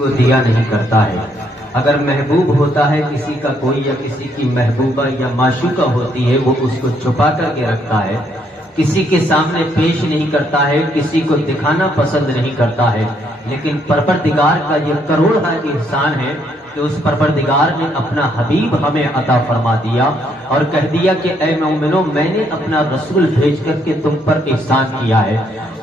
کو دیا نہیں کرتا ہے۔ اگر محبوب ہوتا ہے کسی کا کوئی یا کسی کی محبوبہ یا معشوقہ ہوتی ہے، وہ اس کو چھپا کر کے رکھتا ہے، کسی کے سامنے پیش نہیں کرتا ہے، کسی کو دکھانا پسند نہیں کرتا ہے۔ لیکن پروردگار کا یہ کروڑا احسان ہے کہ اس پروردگار نے اپنا حبیب ہمیں عطا فرما دیا اور کہہ دیا کہ اے مومنو، میں نے اپنا رسول بھیج کر کے تم پر احسان کیا ہے۔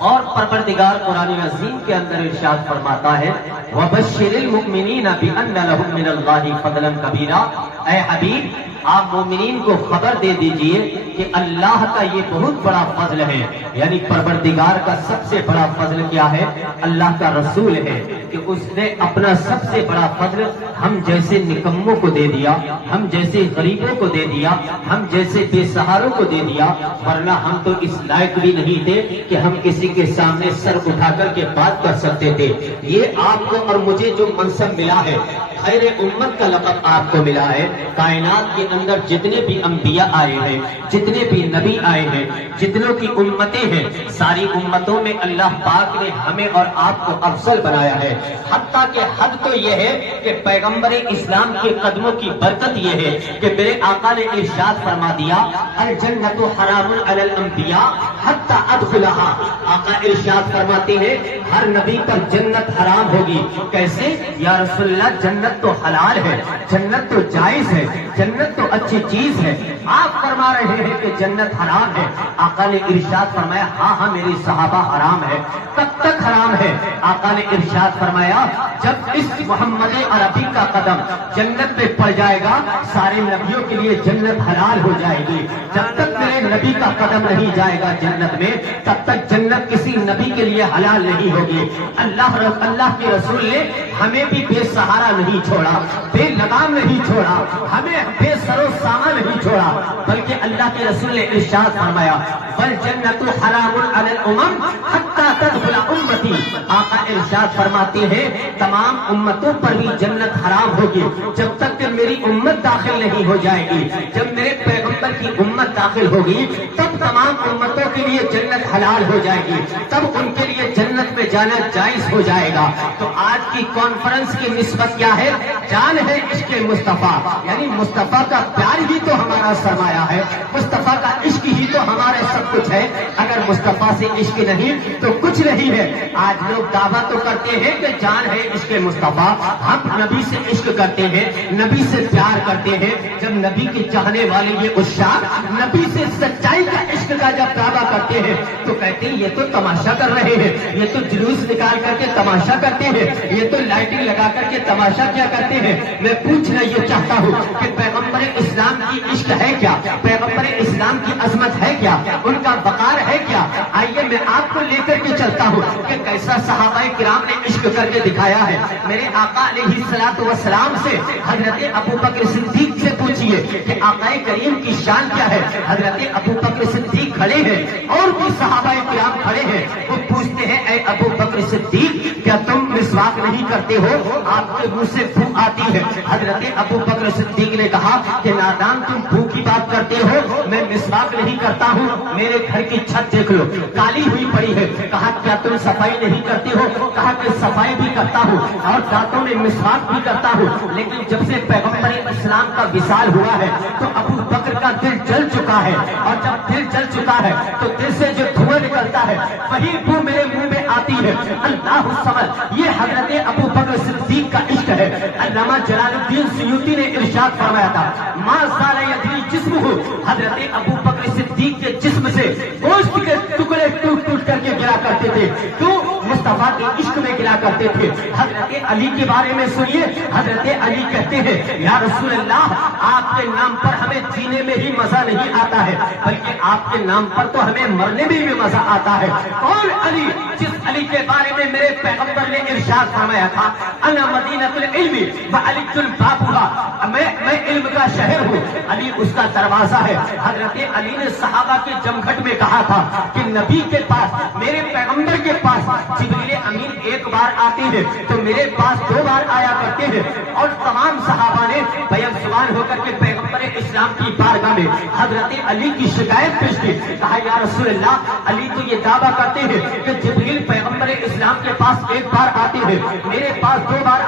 اور پروردگار قرآن عظیم کے اندر ارشاد فرماتا ہے وَبَشِّرِ الْمُؤْمِنِينَ بِأَنَّ لَهُم مِّنَ اللَّهِ فَضْلًا كَبِيرًا، اے حبیب آپ مومنین کو خبر دے دیجئے کہ اللہ کا یہ بہت بڑا فضل ہے، یعنی پروردگار کا سب سے بڑا فضل کیا ہے؟ اللہ کا رسول ہے کہ اس نے اپنا سب سے بڑا فضل ہم جیسے نکموں کو دے دیا، ہم جیسے غریبوں کو دے دیا، ہم جیسے بے سہاروں کو دے دیا، ورنہ ہم تو اس لائق بھی نہیں تھے کہ ہم کسی کے سامنے سر اٹھا کر کے بات کر سکتے تھے۔ یہ آپ کو اور مجھے جو منصب ملا ہے، خیر امت کا لقب آپ کو ملا ہے، کائنات کے اندر جتنے بھی انبیاء آئے ہیں، جتنے بھی نبی آئے ہیں، جتنوں کی امتیں ہیں، ساری امتوں میں اللہ پاک نے ہمیں اور آپ کو افضل بنایا ہے۔ حتیٰ کہ حد تو یہ ہے کہ پیغمبر اسلام کے قدموں کی برکت یہ ہے کہ میرے آقا نے ارشاد فرما دیا الجنت حرام علی الانبیاء حتی ادخلہا، آقا ارشاد فرماتے ہیں ہر نبی پر جنت حرام ہوگی۔ کیسے؟ یا رسول اللہ جنت تو حلال ہے، جنت تو جائز ہے، جنت تو اچھی چیز ہے، آپ فرما رہے ہیں کہ جنت حرام ہے۔ آقا نے ارشاد فرمایا ہاں ہاں میری صحابہ حرام ہے۔ کب تک حرام ہے؟ آقا نے ارشاد فرمایا جب اس محمد عربی کا قدم جنت میں پڑ جائے گا سارے نبیوں کے لیے جنت حلال ہو جائے گی۔ جب تک میرے نبی کا قدم نہیں جائے گا جنت میں تب تک جنت کسی نبی کے لیے حلال نہیں ہوگی۔ اللہ کے رسول نے ہمیں بھی بے سہارا نہیں چھوڑا، بے لگام نہیں چھوڑا، ہمیں بے سر و سامان نہیں چھوڑا، بلکہ اللہ کے رسول نے ارشاد فرمایا والجنت حرام علی الامم حتی تدخل امتی، آقا ارشاد فرماتے ہیں تمام امتوں پر بھی جنت حرام ہوگی جب تک کہ میری امت داخل نہیں ہو جائے گی۔ جب میرے پیغمبر کی امت داخل ہوگی تب تمام امتوں کے لیے جنت حلال ہو جائے گی، تب ان کے لیے جنت میں جانا جائز ہو جائے گا۔ تو آج کی کانفرنس کی نسبت کیا ہے؟ جان ہے عشق مصطفیٰ، یعنی مصطفیٰ کا پیار ہی تو ہمارا سرمایہ ہے، مصطفیٰ کا عشق ہی تو ہمارے سب کچھ ہے۔ اگر مصطفیٰ سے عشق نہیں تو کچھ نہیں ہے۔ آج لوگ دعویٰ تو کرتے ہیں کہ جان ہے عشق مصطفیٰ، ہم نبی سے عشق کرتے ہیں، نبی سے پیار کرتے ہیں۔ جب نبی کے چاہنے والے یہ عشاق نبی سے سچائی کا عشق کا جب دعویٰ کرتے ہیں تو کہتے ہیں یہ تو تماشا کر رہے ہیں، یہ تو جلوس نکال کر کے تماشا کرتے ہیں، یہ تو لائٹنگ لگا کر کے تماشا کیا کرتے ہیں۔ میں پوچھنا یہ چاہتا ہوں کہ پیغمبر اسلام کی عشق ہے کیا؟ پیغمبر اسلام کی عظمت ہے کیا؟ ان کا وقار ہے کیا؟ آئیے میں آپ کو لے کر کے چلتا ہوں کہ کیسا صحابہ کرام نے عشق کر کے دکھایا ہے۔ میرے آقا علیہ الصلوۃ والسلام سے حضرت ابو بکر صدیق سے پوچھیے کہ آقا کریم کی شان کیا ہے۔ حضرت ابو بکر صدیق کھڑے ہیں اور بھی صحابہ کرام کھڑے ہیں، وہ پوچھتے ہیں اے ابو بکر صدیق کیا تم مسواک نہیں کرتے ہو؟ آپ کے منہ سے بو آتی ہے۔ حضرت ابو بکر صدیق نے کہا کہ نادان تم بو کی بات کرتے ہو، میں مسواک نہیں کرتا ہوں، میرے گھر کی چھت دیکھ لو کالی ہوئی پڑی ہے۔ کہا کیا تم صفائی نہیں کرتے ہو؟ کہا کہ صفائی بھی کرتا ہوں اور دانتوں میں مسواک بھی کرتا ہوں، لیکن جب سے پیغمبر اسلام کا وصال ہوا ہے تو ابو بکر کا دل جل چکا ہے، اور جب دل جل چکا ہے تو دل سے جو دھواں نکلتا ہے وہی بو میرے منہ میں آتی ہے۔ اللہ الصمد، یہ حضرت ابو بکر صدیق کا عشق ہے۔ علامہ جلال الدین سیوطی نے ارشاد فرمایا تھا ما زال یدری جسمہ، حضرت ابو بکر صدیق کے جسم سے گوشت کے ٹکڑے ٹوٹ ٹوٹ کر کے گرا کرتے تھے، کیوں؟ مصطفیٰ کے عشق میں گرا کرتے تھے۔ حضرت علی کے بارے میں سنیے، حضرت علی کہتے ہیں یا رسول اللہ آپ کے نام پر ہمیں جینے میں ہی مزہ نہیں آتا ہے بلکہ آپ کے نام پر تو ہمیں مرنے میں بھی مزہ آتا ہے۔ اور علی، جس علی کے بارے میں میرے پیغمبر نے ارشاد فرمایا تھا انا مدینۃ العلم وعلی بابها، میں علم کا شہر ہوں، علی اس کا دروازہ ہے۔ حضرت علی نے صحابہ کے جمگھٹ میں کہا تھا کہ نبی کے پاس، میرے پیغمبر کے پاس جبریل امین ایک بار آتے ہیں تو میرے پاس 2 بار آیا کرتے ہیں، اور تمام صحابہ نے بیک زبان ہو کر کے پیغمبر اسلام کی بارگاہ میں حضرت علی کی شکایت پیش کی۔ کہا یا رسول اللہ علی تو یہ دعویٰ کرتے ہیں کہ جبریل پیغمبر اسلام کے پاس 1 بار آتے ہیں، میرے پاس 2 بار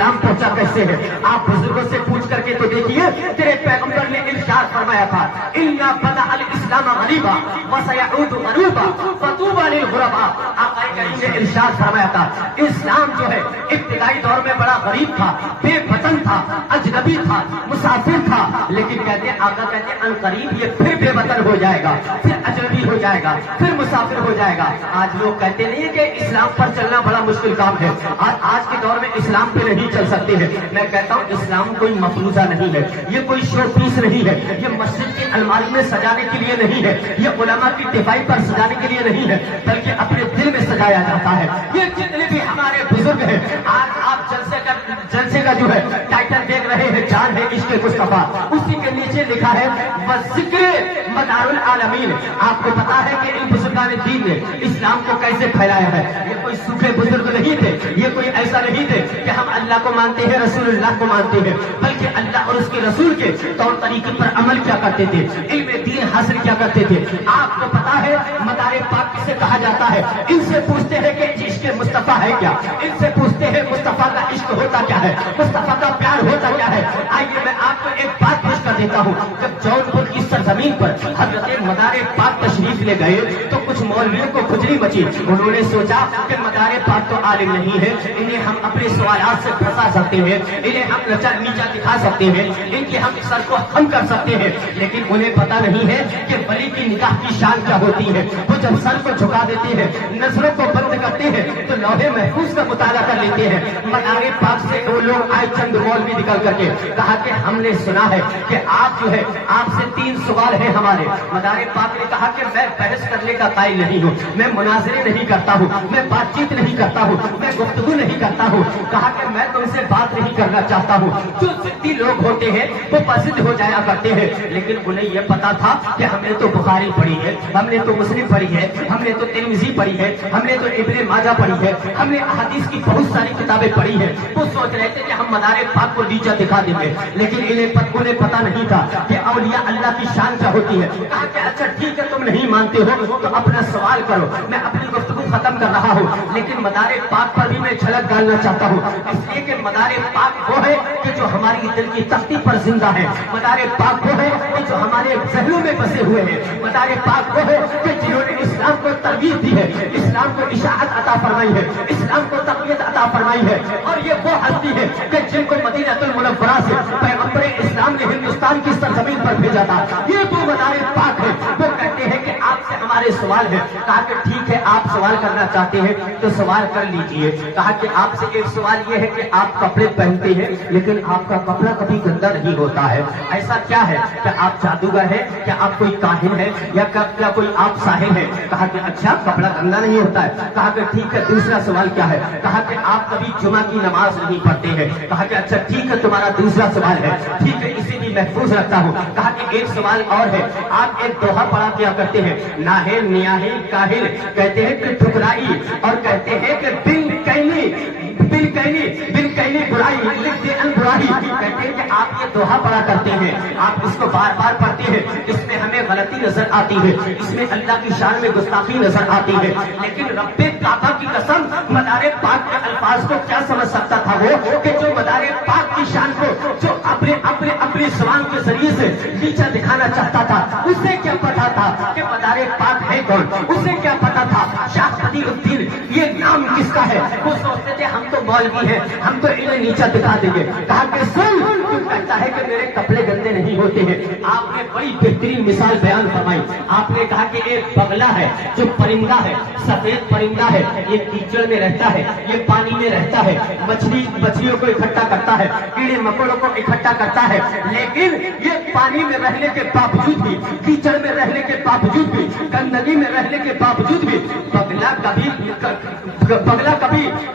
اسلام پہنچا کیسے ہے؟ آپ بزرگوں سے پوچھ کر کے تو دیکھیے، تیرے پیغمبر نے ارشاد فرمایا تھا اِنَّا بَدَأَ الْإِسْلَامَ غَرِيبًا وَسَيَعُودُ غَرِيبًا فَطُوبَىٰ لِلْغُرَبَاءِ۔ آقا کریم نے ارشاد فرمایا تھا اسلام جو ہے ابتدائی دور میں بڑا غریب تھا، بے وطن تھا، اجنبی تھا، مسافر تھا، لیکن کہتے ہیں آقا کہتے ہیں ان قریب یہ پھر بے وطن ہو جائے گا، پھر اجنبی ہو جائے گا، پھر مسافر ہو جائے گا۔ آج لوگ کہتے نہیں کہ اسلام پر چلنا بڑا مشکل کام ہے، آج کے دور میں اسلام پہ نہیں چل سکتے ہیں۔ میں کہتا ہوں اسلام کوئی مفروضہ نہیں ہے، یہ کوئی شو پیس نہیں ہے، یہ مسجد کی الماری میں سجانے کے لیے نہیں ہے، یہ علماء کی دفاعی پر سجانے کے لیے نہیں ہے، بلکہ اپنے دل میں سجایا جاتا ہے۔ یہ جتنے بھی ہمارے بزرگ ہیں، آج آپ جلسے کا جو ہے ٹائٹل دیکھ رہے ہیں جان ہے عشق مصطفیٰ، اسی کے نیچے لکھا ہے ذکر مدار العالمین۔ آپ کو پتا ہے کہ ان بزرگان دین نے اسلام کو کیسے پھیلایا ہے؟ یہ کوئی سوکھے بزرگ نہیں تھے، یہ کوئی ایسا نہیں تھے کہ ہم اللہ کو مانتے ہیں رسول اللہ کو مانتے ہیں، بلکہ اللہ اور اس کے رسول کے طور طریقے پر عمل کیا کرتے تھے، علم دین حاصل کیا کرتے تھے۔ آپ کو پتا ہے مدار پاک کسے کہا جاتا ہے؟ ان سے پوچھتے ہیں کہ عشق مصطفیٰ ہے کیا، ان سے پوچھتے ہیں مصطفیٰ کا عشق ہوتا کیا ہے، مصطفیٰ کا پیار ہوتا کیا ہے۔ آئیے میں آپ کو ایک بات پیش کر دیتا ہوں، جب جون پور کی سرزمین پر حضرت مدار پاک تشریف لے گئے تو کچھ مولویوں کو کھجلی مچی، انہوں نے سوچا کہ مدار پاک تو عالم نہیں ہے، انہیں ہم اپنے سوالات سے پھنسا سکتے ہیں، انہیں ہم نیچا دکھا سکتے ہیں، ان کے ہم سر کو ہم کر سکتے ہیں، لیکن انہیں پتا نہیں ہے کہ ولی کی نگاہ کی شان کیا ہوتی ہے۔ وہ جب سر کو جھکا دیتے ہیں، نظروں کو بند کرتے ہیں تو لوح محفوظ کا مطالعہ کر لیتے ہیں۔ مدار پاک سے وہ لوگ آئے چند مولوی نکل کر کے کہا کہ ہم نے سنا ہے کہ آپ جو ہے آپ سے 3 سوال ہیں ہمارے۔ مدار پاک نے کہا کہ میں بحث کرنے کا قائل نہیں ہوں، میں مناظرے نہیں کرتا ہوں، میں بات چیت نہیں کرتا ہوں، میں گفتگو نہیں کرتا ہوں۔ کہا کہ میں تم سے بات نہیں کرنا چاہتا ہوں۔ جو ضدی لوگ ہوتے ہیں وہ پسند ہو جایا کرتے ہیں، لیکن انہیں یہ پتا تھا کہ ہم نے تو بخاری پڑھی ہے، ہم نے تو مسلم پڑھی ہے، ہم نے تو ترمذی پڑھی ہے، ہم نے تو ابن ماجہ پڑھی ہے، ہم نے احادیث کی بہت ساری کتابیں پڑھی ہیں۔ وہ سوچ رہے تھے کہ ہم مدار پاک کو نیچا دکھا دیں گے، لیکن انہیں پتا نہیں تھا کہ اولیاء اللہ کی شان کیا ہوتی ہے۔ کہا کہ اچھا ٹھیک ہے تم نہیں مانتے ہو تو اپنا سوال کرو، میں اپنی گفتگو ختم کر رہا ہوں، لیکن مدار پاک پر بھی میں جھلک ڈالنا چاہتا ہوں، اس لیے کہ مدار پاک وہ ہے کہ جو ہماری دل کی تختی پر زندہ ہے، مدار پاک وہ ہے کہ جو ہمارے ذہنوں میں بسے ہوئے ہیں، مدار پاک وہ ہے کہ جنہوں نے اسلام کو ترغیب دی ہے، اسلام کو اشاعت عطا فرمائی ہے، اسلام کو تقویت عطا فرمائی ہے، اور یہ وہ ہستی ہے کہ جن کو مدینہ المنورہ سے پیغمبر اسلام نے ہندوستان کی سرزمین پر بھیجا تھا۔ یہ تو مدار پاک ہے۔ وہ کہتے ہیں کہ آپ سے ہمارے سوال ہے۔ کہا کہ ٹھیک ہے آپ سوال کرنا چاہتے ہیں تو سوال کر لیجئے۔ کہا کہ آپ سے ایک سوال یہ ہے کہ آپ کپڑے پہنتے ہیں لیکن آپ کا کپڑا کبھی گندا نہیں ہوتا ہے، ایسا کیا ہے؟ کیا آپ جادوگر ہیں؟ کیا آپ کوئی کاہن ہے؟ یا کیا کوئی آپ ساحر ہے؟ کہا کہ اچھا کپڑا گندا نہیں ہوتا ہے۔ کہا کہ ٹھیک ہے دوسرا سوال کیا ہے؟ کہا کہ آپ کبھی جمعہ کی نماز نہیں پڑھتے ہیں۔ کہا کہ اچھا ٹھیک ہے تمہارا دوسرا سوال ہے، ٹھیک ہے اسے بھی محفوظ رکھتا ہوں۔ کہا کہ ایک سوال اور ہے، آپ ایک دوہا پڑھا کیا کرتے ہیں، ناہل نیاہل کاہل، کہتے ہیں کہ ٹھکرائی اور کہتے ہیں کہ بن کہنی برائی لکھ دے ان برائی، کہتے ہیں کہ آپ یہ دوہا پڑھا کرتے ہیں، آپ اس کو بار بار پڑھتے ہیں، اس میں ہمیں غلطی نظر آتی ہے، اس میں اللہ کی شان میں گستاخی نظر آتی ہے، لیکن رب کعبہ کی قسم مدار پاک کے الفاظ کو کیا سمجھ سکتا تھا وہ کہ جو مدار پاک کی شان کو جو اپنے زبان کے ذریعے سے نیچا دکھانا چاہتا تھا، اسے کیا پتا تھا کہ مدار پاک ہے کون؟ اسے کیا پتا تھا شاہ قدیر الدین یہ نام کس کا ہے؟ وہ سوچتے تھے ہم تو مولوی ہیں، ہم تو انہیں نیچا دکھا دیں گے۔ کہا کہ سن تو کہتا ہے کہ میرے کپڑے گندے نہیں ہوتے ہیں۔ آپ نے بڑی بہترین مثال بیان فرمائی، آپ نے کہا کہ ایک بگلا ہے جو پرندہ ہے، سفید پرندہ ہے، یہ کیچڑ میں رہتا ہے، یہ پانی میں رہتا ہے، مچھلیوں کو اکٹھا کرتا ہے، کیڑے مکوڑوں کو اکٹھا کرتا ہے، لیکن یہ پانی میں رہنے کے باوجود بھی، کیچڑ میں رہنے کے باوجود بھی، گندگی میں رہنے کے باوجود بھی بگلا کبھی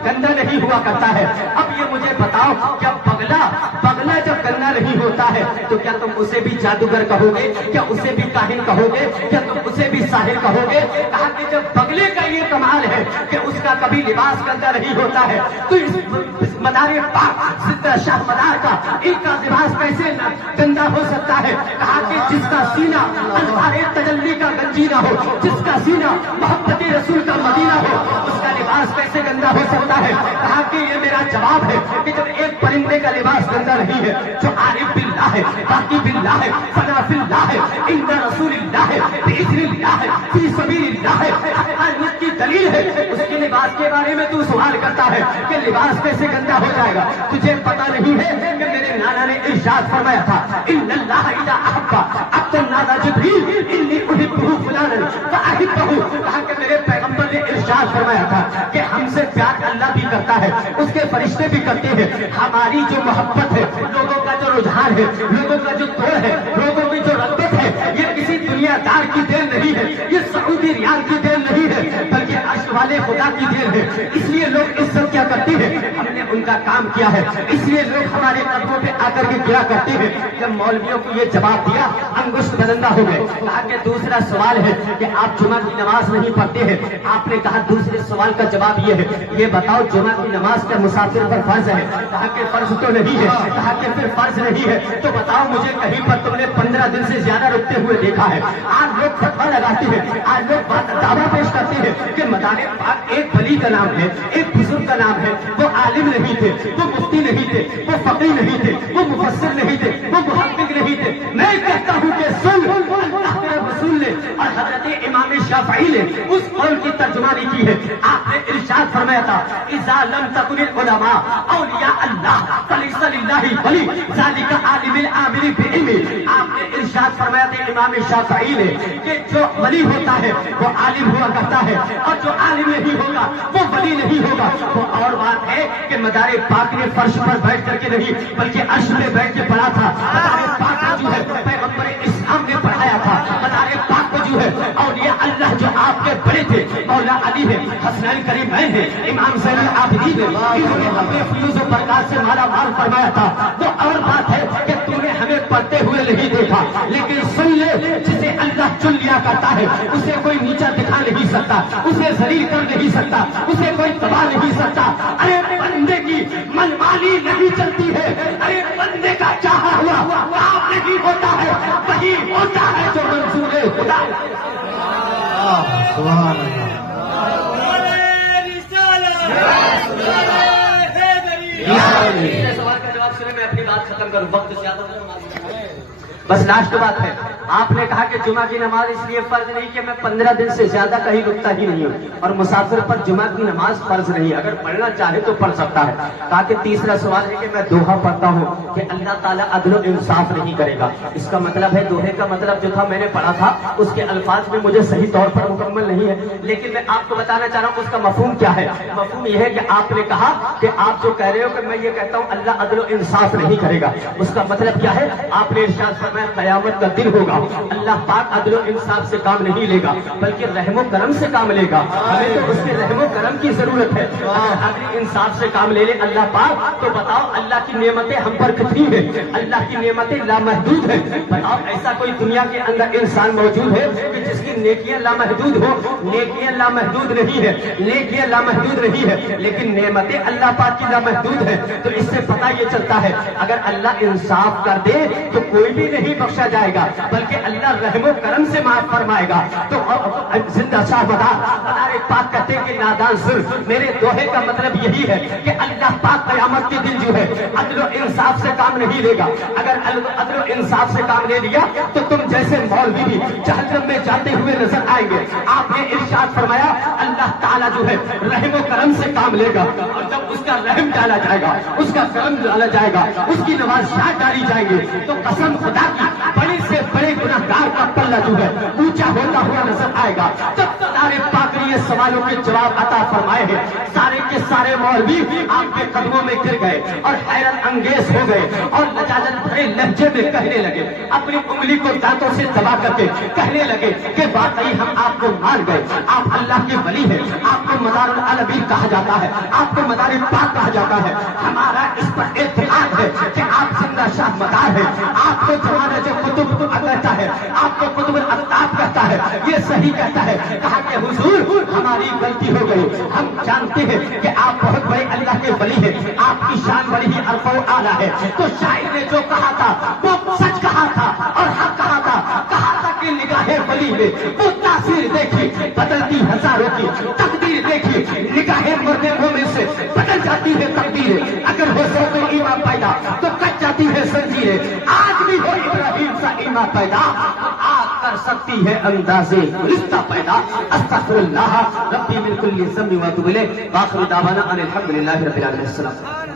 گندا نہیں ہوا کرتا ہے۔ اب یہ مجھے بتاؤ کیا بگلا جب گندا نہیں ہوتا ہے تو کیا تم اسے بھی جادوگر کہوگے؟ کیا اسے بھی کاہن کہوگے؟ کیا تم اسے بھی ساحر کہوگے؟ کہا کہ جب بگلے کا یہ کمال ہے کہ اس کا کبھی لباس گندا نہیں ہوتا ہے تو اس مدار پاک سدھا شاہ مدار کا ان کا لباس کیسے گندا ہو سکتا ہے؟ کہا کہ جس کا سینہ انوار تجلی کا گنجینہ ہو، جس کا سینہ محبت رسول کا مدینہ ہو، اس کا لباس کیسے گندا ہو سکتا ہے؟ کہا کہ یہ میرا جواب ہے کہ جب ایک پرندے کا لباس گندا نہیں ہے، جو عارف باللہ ہے، باقی باللہ ہے، فنا فی اللہ ہے، عند رسول اللہ ہے، باذن اللہ ہے، فی سبیل اللہ ہے، حقانیت کی دلیل ہے، اس کے لباس کے بارے میں تو سوال کرتا ہے کہ لباس کیسے گندا ہو جائے گا؟ تجھے پتہ نہیں ہے کہ میرے نانا نے ارشاد فرمایا تھا ان اللہ اذا احب عبدا نادى جبریل انی احبہ فلانا فاحبہ. کہا کہ میرے پیغمبر نے ارشاد فرمایا تھا کہ ہم سے پیار اللہ بھی کرتا ہے، اس کے فرشتے بھی کرتے ہیں. ہماری جو محبت ہے، لوگوں کا جو رجحان ہے، لوگوں کا جو توڑ ہے، لوگوں کی جو رغبت ہے، یہ کسی دنیا دار کی دین نہیں ہے، یہ سعودی ریال کی دین نہیں ہے، بلکہ عرش والے خدا کی دین ہے. اس لیے لوگ عزت کیا کرتے ہیں؟ ہم نے ان کا کام کیا ہے، اس لیے لوگ ہمارے قدموں پہ آ کر کے کیا کرتے ہیں. جب مولویوں کو یہ جواب دیا انگشت بدندہ ہو گئے. کہا کہ دوسرا سوال ہے کہ آپ جمعہ کی نماز نہیں پڑھتے ہیں. آپ نے کہا دوسرے سوال کا جواب یہ ہے، یہ بتاؤ جمعہ کی نماز کا مسافر پر فرض ہے؟ کہا کہ فرض تو نہیں ہے. کہا کہ پھر فرض نہیں ہے تو بتاؤ مجھے کہیں پر تم نے 15 دن سے زیادہ رکتے ہوئے دیکھا ہے؟ آج لوگ فتویٰ لگاتے ہیں، آج لوگ دعویٰ پیش کرتے ہیں کہ مدار پاک ایک ولی کا نام ہے، ایک بزرگ کا نام ہے. وہ عالم نہیں تھے، وہ مفتی نہیں تھے، وہ فقیہ نہیں تھے، وہ مفسر نہیں تھے، وہ محقق نہیں تھے. میں کہتا ہوں کہ سن، اللہ کے رسول نے اور حضرت امام شافعی نے اس قول کی ترجمانی کی ہے. آپ نے ارشاد فرمایا تھا اذا لم تکن العلماء اولیاء اللہ فلیس للہ ولی ذلک عالم العامل بعلم. آپ نے ارشاد فرمایا تھا امام شافعی نے کہ جو ولی ہوتا ہے وہ عالم ہوا کرتا ہے، اور جو عالم نہیں ہوگا وہ ولی نہیں ہوگا. وہ اور بات ہے کہ مدار پاک نے فرش پر بیٹھ کر کے نہیں بلکہ عرش پہ بیٹھ کے پڑھا تھا. مدار پاک کا جو ہے پیغمبر اسلام نے پڑھایا تھا. مدار پاک کو جو ہے اولیاء اللہ جو آپ کے بڑے تھے، مولا علی ہے، حسنین کریمین ہے، امام زین العابدین ہے، انہوں نے اپنے فیوز و برکات سے مالا مال فرمایا تھا. وہ اور بات ہے کہ تم نے ہمیں پڑھتے ہوئے نہیں دیکھا، لیکن سن لے جسے اللہ چن لیا کرتا ہے اسے کوئی نیچا دکھا نہیں سکتا، اسے ذلیل کر نہیں سکتا، اسے کوئی دبا نہیں سکتا. ارے بندے کی منمانی نہیں چلتی ہے، ارے بندے کا چاہا ہوا کام نہیں ہوتا ہے، وہی ہوتا ہے جو منظور خدا. سبحان اللہ. سوال کا جواب سنے میں اپنی بات ختم کروں، وقت زیادہ بس لاسٹ بات ہے. آپ نے کہا کہ جمعہ کی نماز اس لیے فرض نہیں کہ میں 15 دن سے زیادہ کہیں رکتا ہی نہیں ہوں، اور مسافر پر جمعہ کی نماز فرض نہیں، اگر پڑھنا چاہے تو پڑھ سکتا ہے. کہا کہ تیسرا سوال ہے کہ میں دوہا پڑھتا ہوں کہ اللہ تعالیٰ عدل و انصاف نہیں کرے گا. اس کا مطلب ہے دوہے کا مطلب جو تھا میں نے پڑھا تھا اس کے الفاظ میں مجھے صحیح طور پر مکمل نہیں ہے، لیکن میں آپ کو بتانا چاہ رہا ہوں اس کا مفہوم کیا ہے. مفہوم یہ ہے کہ آپ نے کہا کہ آپ جو کہہ رہے ہو کہ میں یہ کہتا ہوں اللہ عدل و انصاف نہیں کرے گا، اس کا مطلب کیا ہے؟ آپ نے ارشاد فرمایا قیامت کا دن ہوگا، اللہ پاک عدل و انصاف سے کام نہیں لے گا بلکہ رحم و کرم سے کام لے گا. ہمیں تو اس کے رحم و کرم کی ضرورت ہے. عدل انصاف سے کام لے لے اللہ پاک تو بتاؤ اللہ کی نعمتیں ہم پر کتنی ہیں؟ اللہ کی نعمتیں لامحدود ہیں. بتاؤ ایسا کوئی دنیا کے اندر انسان موجود ہے کہ جس کی نیکیاں لامحدود ہو؟ نیکیاں لامحدود نہیں ہے، نیکیاں لامحدود نہیں ہے، لیکن نعمتیں اللہ پاک کی لامحدود ہیں. تو اس سے پتہ یہ چلتا ہے اگر اللہ انصاف کر دے تو کوئی بھی نہیں بخشا جائے گا بلکہ اللہ رحم و کرم سے معاف فرمائے گا. تو زندہ شاہ مدار پاک کہتے ہیں کہ نادان صرف میرے دوہے کا مطلب یہی ہے کہ اللہ پاک قیامت کے دن جو ہے عدل و انصاف سے کام نہیں لے گا. اگر عدل و انصاف سے کام لے لیا تو تم جیسے مولوی بھی جہنم میں جاتے ہوئے نظر آئیں گے. آپ نے ارشاد فرمایا اللہ تعالیٰ جو ہے رحم و کرم سے کام لے گا، اور جب اس کا رحم ڈالا جائے گا، اس کا کرم ڈالا جائے گا، اس کی نوازشات ڈالی جائیں گے تو قسم خدا کی بڑے سے بڑے گناہگار کا پلہ جو ہے اونچا ہوتا ہوا نظر آئے گا. جب سارے پاک نے یہ سوالوں کے جواب عطا فرمائے ہیں، سارے کے سارے مولوی آپ کے قدموں میں گر گئے اور حیرت انگیز ہو گئے اور لجاجت بھرے لہجے میں کہنے لگے، اپنی انگلی کو دانتوں سے دبا کر کے کہنے لگے کہ واقعی ہم آپ کو مان گئے، آپ اللہ کے ولی ہیں، آپ کو مدار العالمین کہا جاتا ہے، آپ کو مدار پاک کہا جاتا ہے. ہمارا اس پر اعتقاد ہے کہ آپ کا شاہ مدار ہے. آپ کو زمانہ جو قطب کہتا ہے, آپ کو قطب الافطاب کہتا ہے, یہ صحیح کہتا ہے. کہا کہ حضور ہماری غلطی ہو گئی, ہم جانتے ہیں کہ آپ بہت بڑے اللہ کے ولی ہیں, آپ کی شان بڑی ہی عرفہ و اعلیٰ ہے. تو شاعر نے جو کہا تھا وہ سچ کہا تھا اور حق کہا تھا. کہا تھا کہ نگاہ ولی میں وہ تاثیر دیکھی بدلتی ہزاروں کی, تقدیر دیکھی نگاہ مرد مومن سے بدل جاتی ہے تقدیر. اگر ہو سو تو ایمان پیدا تو کٹ جاتی ہے زنجیریں. آج بھی ہو ابراہیم سا ایمان پیدا, آگ کر سکتی ہے اندازے گلستہ پیدا. استغفر اللہ ربی من کل ذنب و اتوب الیہ. آخر دعوانا ان الحمد للہ رب العالمین. السلام.